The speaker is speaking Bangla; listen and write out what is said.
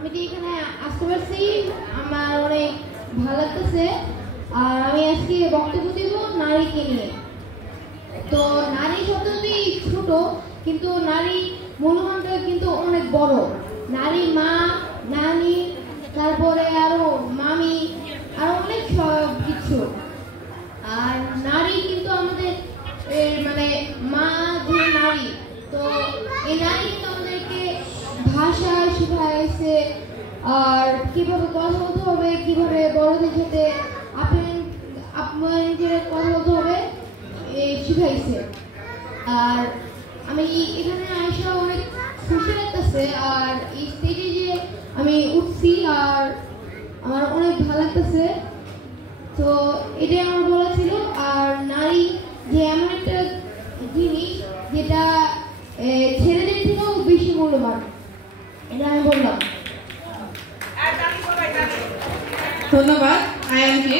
আমি যে এখানে আসতে পারছি আমার অনেক ভালো লাগতেছে। আর আমি আজকে বক্তব্য দেব নারীকে নিয়ে। তো নারী শব্দটি ছোট, কিন্তু নারী মূল্যমানটা কিন্তু অনেক বড়। নারী মা, নানি, তারপরে আরো মামি, আরো অনেক সব কিছু। আর নারী কিন্তু আমাদের মানে মা যে নারী, তো এই নারী কিন্তু আমাদেরকে ভাষা শিখাইছে, আর কিভাবে কথা বলতে হবে, কিভাবে বড়দের সাথে আপনাদের কথা বলতে হবে শিখাইছে। আর আমি এখানে আসা অনেক খুশি লাগতেছে, আর এই স্টেজে যে আমি উঠছি আর আমার অনেক ভালো লাগতেছে। তো এটাই আমার বলা ছিল। আর নারী যে এমন একটা জিনিস যেটা ছেলেদের থেকেও বেশি মূল্যবান, এটা আমি বললাম। ধন্যবাদ আয়ানকে।